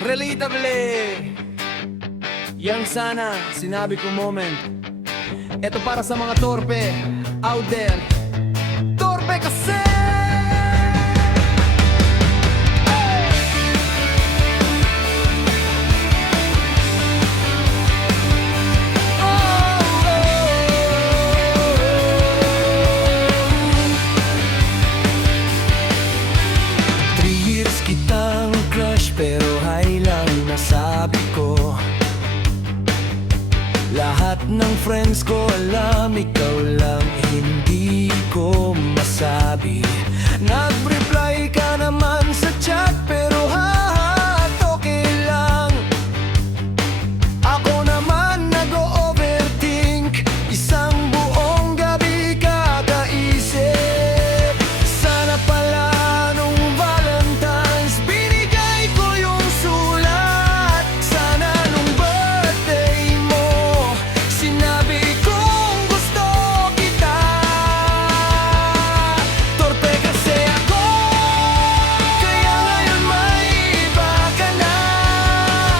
Relatable. Yang sana sinabi ko moment. Ito para sa mga torpe out there. Torpe kasi! Kitang crush pero hay lang nasabi ko. Lahat ng friends ko alam, ikaw lang hindi ko masabi. Nag-reply ka naman sa chat pero okay lang. Ako naman nag-overthink, isang buong gabi kakaisip. Sana pala nung Valentine's binigay ko yung sulat. Sana nung birthday mo sinabi kong gusto kita. Torpe kasi ako, kaya ngayon may iba ka na.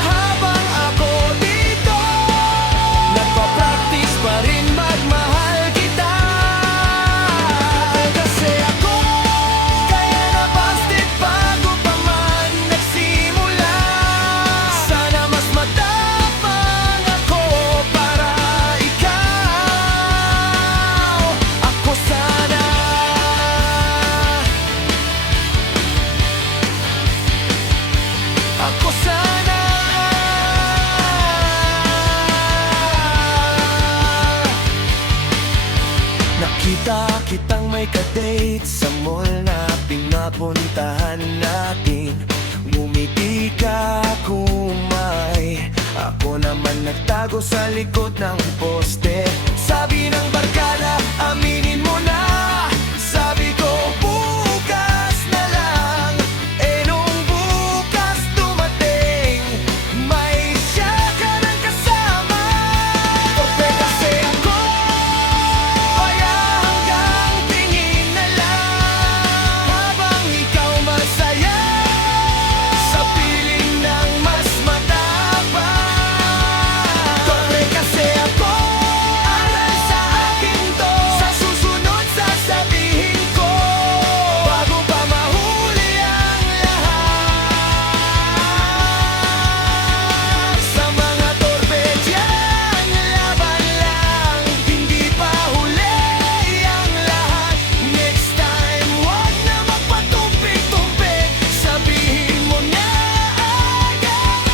Habang ako dito nagpa-practice pa rin magmahal kita. Kasi ako kaya na-busted bago pa man nagsimula. Sana mas matapang ako para ikaw. Ako sana. Ako sana. Nakita kitang may ka-date sa mall na pinapuntahan natin. Ngumiti ka kumay, ako naman nagtago sa likod ng poste. Sabi ng barkada, aminin mo na. Sabi ko bukas na lang. Eh nung bukas dumating, may siya ka ng kasama. Torpe kasi ako, kaya hanggang tingin na lang. Habang ikaw masaya sa piling ng mas matapang. Torpe kasi ako, aral sa akin to. Sa susunod sasabihin ko, bago pa mahuli ang lahat. Sa mga torpe dyan, laban lang. Hindi pa huli ang lahat. Next time, wag na magpatumpik-tumpik. Sabihin mo na agad.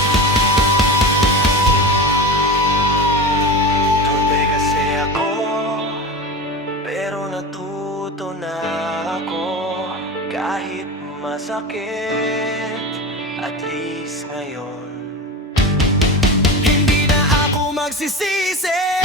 Torpe kasi ako, pero natuto na ako. Kahit masakit, at least ngayon hindi na ako magsisisi.